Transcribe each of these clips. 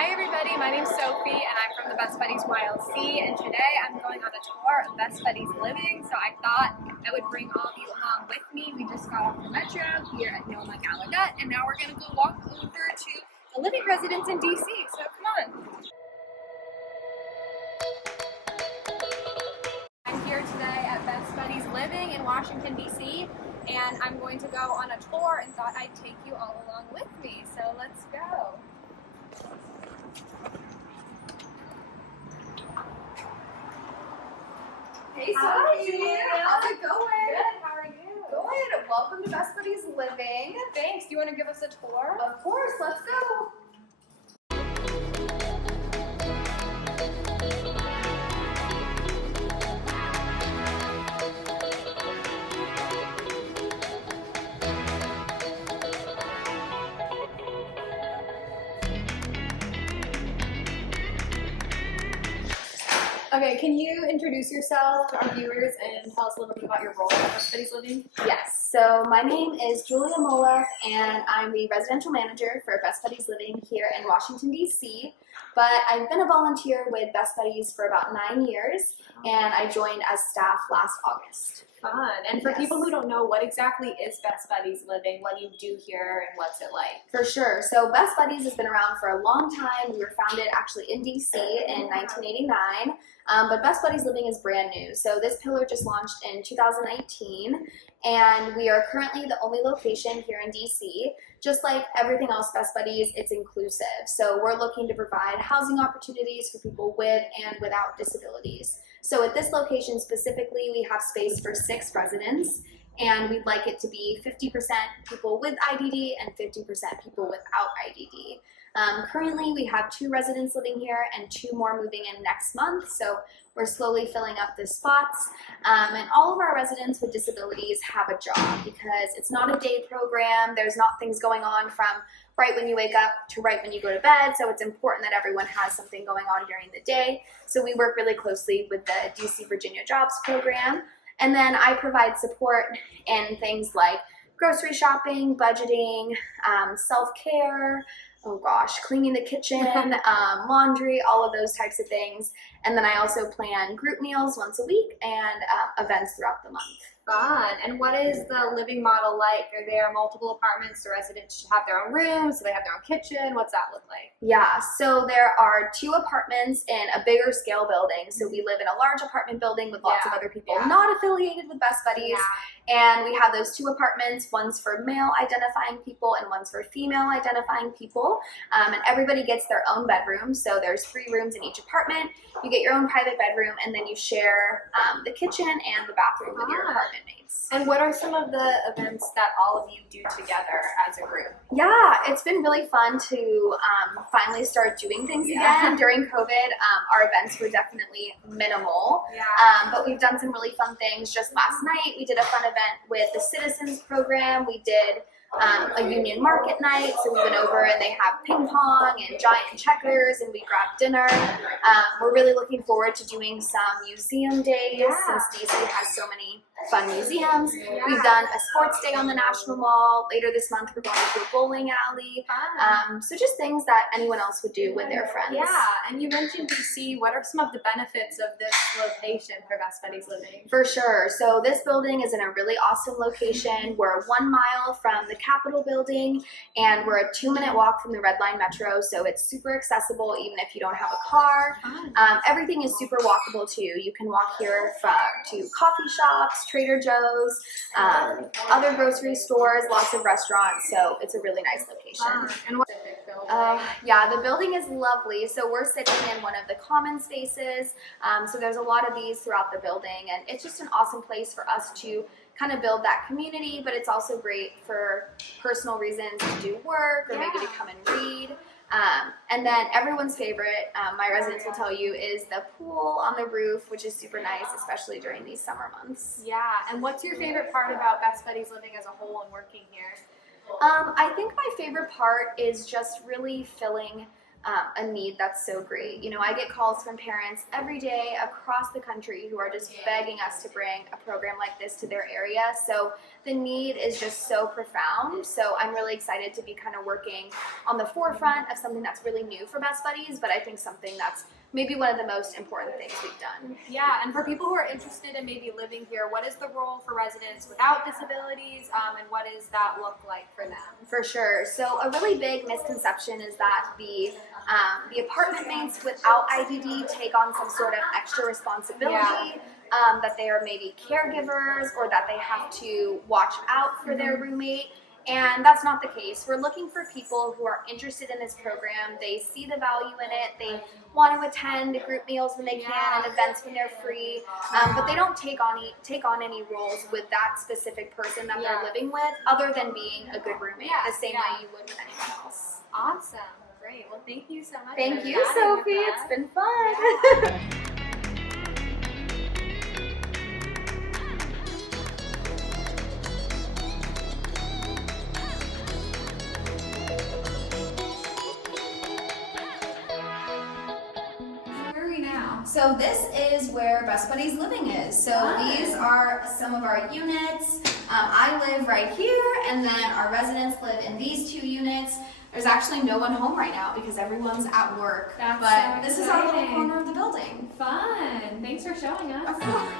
Hi everybody, my name's Sophie and I'm from the Best Buddies YLC, and today I'm going on a tour of Best Buddies Living, so I thought I would bring all of you along with me. We just got off the metro here at Noma Gallaudet, and now we're going to go walk over to the living residence in DC, so come on. I'm here today at Best Buddies Living in Washington, DC, and I'm going to go on a tour and thought I'd take you all along with me, so let's go. Hey Sophie, how's it going? Good, how are you? Good. Welcome to Best Buddies Living. Thanks. Do you want to give us a tour? Of course, let's go. Okay, can you introduce yourself to our viewers and tell us a little bit about your role at Best Buddies Living? Yes, so my name is Julia Mola, and I'm the residential manager for Best Buddies Living here in Washington, D.C. But I've been a volunteer with Best Buddies for about 9 years, and I joined as staff last August. Fun. And for people who don't know, what exactly is Best Buddies Living? What do you do here and what's it like? For sure. So Best Buddies has been around for a long time. We were founded actually in DC in 1989, but Best Buddies Living is brand new. So this pillar just launched in 2019, and we are currently the only location here in DC. Just like everything else Best Buddies, it's inclusive. So we're looking to provide housing opportunities for people with and without disabilities. So at this location specifically, we have space for 6 residents, and we'd like it to be 50% people with IDD and 50% people without IDD. Currently, we have 2 residents living here and 2 more moving in next month, so we're slowly filling up the spots. And all of our residents with disabilities have a job because it's not a day program. There's not things going on from right when you wake up to right when you go to bed, so it's important that everyone has something going on during the day. So we work really closely with the DC Virginia Jobs Program, and then I provide support in things like grocery shopping, budgeting, self-care, cleaning the kitchen, laundry, all of those types of things. And then I also plan group meals once a week and events throughout the month. Fun. And what is the living model like? Are there multiple apartments? Do residents have their own rooms? Do they have their own kitchen? What's that look like? Yeah, so there are 2 apartments in a bigger scale building. So we live in a large apartment building with lots of other people not affiliated with Best Buddies. And we have those 2 apartments. One's for male identifying people and one's for female identifying people. And everybody gets their own bedroom. So there's 3 rooms in each apartment. You get your own private bedroom, and then you share the kitchen and the bathroom with your apartment mates. And what are some of the events that all of you do together as a group? Yeah, it's been really fun to finally start doing things again. During COVID, our events were definitely minimal, but we've done some really fun things. Just last night, we did a fun event with the Citizens Program. We did a union market night, so we went over and they have ping pong and giant checkers, and we grabbed dinner. We're really looking forward to doing some museum days since DC has so many fun museums. We've done a sports day on the National Mall. Later this month, we're going to a bowling alley. So just things that anyone else would do with their friends. Yeah, and you mentioned DC. What are some of the benefits of this location for Best Buddies Living? For sure. So this building is in a really awesome location. We're 1 mile from the Capitol building, and we're a 2-minute walk from the Red Line Metro, so it's super accessible even if you don't have a car. Everything is super walkable too. You can walk here to coffee shops, Trader Joe's, other grocery stores, lots of restaurants, so it's a really nice location. And what yeah, the building is lovely. So we're sitting in one of the common spaces, so there's a lot of these throughout the building, and it's just an awesome place for us to kind of build that community, but it's also great for personal reasons to do work or maybe to come and read. And then everyone's favorite, my residents will tell you, is the pool on the roof, which is super nice, especially during these summer months. Yeah, and what's your favorite part about Best Buddies Living as a whole and working here? I think my favorite part is just really filling a need that's so great. You know, I get calls from parents every day across the country who are just begging us to bring a program like this to their area. So the need is just so profound. So I'm really excited to be kind of working on the forefront of something that's really new for Best Buddies, but I think something that's maybe one of the most important things we've done. Yeah, and for people who are interested in maybe living here, what is the role for residents without disabilities, and what does that look like for them? For sure. So a really big misconception is that the apartment mates without IDD take on some sort of extra responsibility, that they are maybe caregivers or that they have to watch out for their roommate. And that's not the case. We're looking for people who are interested in this program. They see the value in it. They want to attend group meals when they can and events when they're free. But they don't take on any roles with that specific person that they're living with, other than being a good roommate, the same way you would with anyone else. Awesome. Great. Well, thank you so much. Thank you, Sophie. It's been fun. So this is where Best Buddies Living is. So these are some of our units. I live right here, and then our residents live in these 2 units. There's actually no one home right now because everyone's at work. But this is our little corner of the building. Fun. Thanks for showing us. Of course.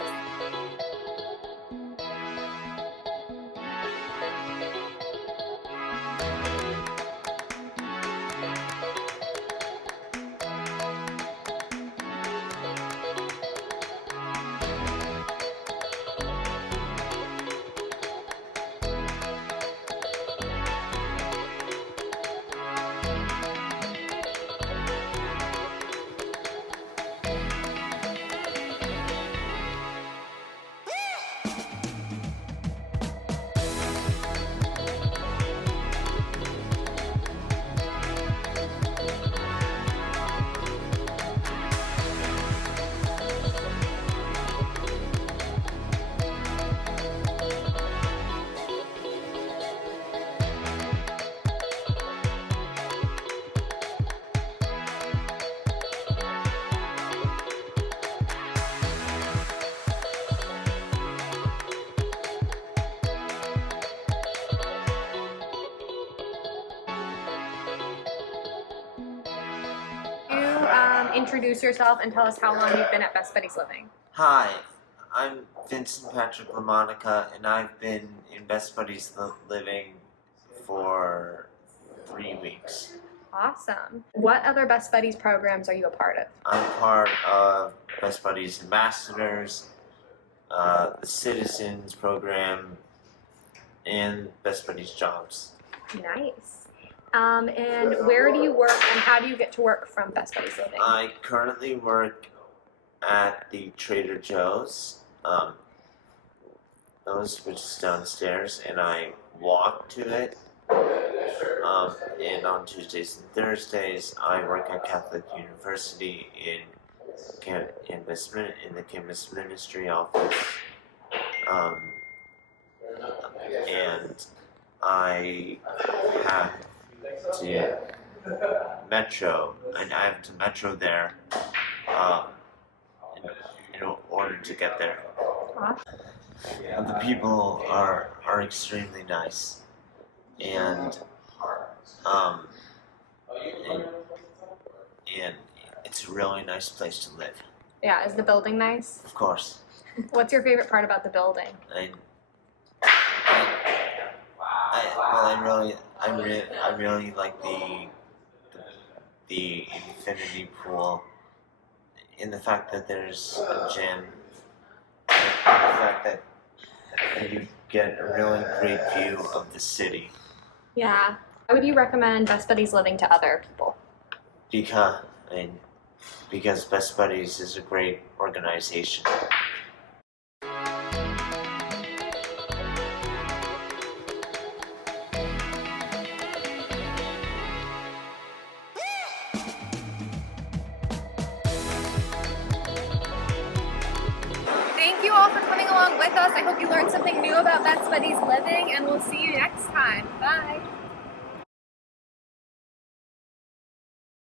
Introduce yourself and tell us how long you've been at Best Buddies Living. Hi, I'm Vincent Patrick LaMonica, and I've been in Best Buddies Living for 3 weeks. Awesome. What other Best Buddies programs are you a part of? I'm part of Best Buddies Ambassadors, the Citizens Program, and Best Buddies Jobs. Nice. And where do you work and how do you get to work from Best Buddies Living? I currently work at the Trader Joe's, which is downstairs, and I walk to it. And on Tuesdays and Thursdays, I work at Catholic University in the campus ministry office. And I have to Metro, and I have to Metro there in order to get there. The people are extremely nice, and it's a really nice place to live. Yeah, is the building nice? Of course. What's your favorite part about the building? I really like the infinity pool, in the fact that there's a gym, the fact that you get a really great view of the city. Yeah. Why would you recommend Best Buddies Living to other people? Because Best Buddies is a great organization. Thank you all for coming along with us. I hope you learned something new about Best Buddies Living, and we'll see you next time. Bye.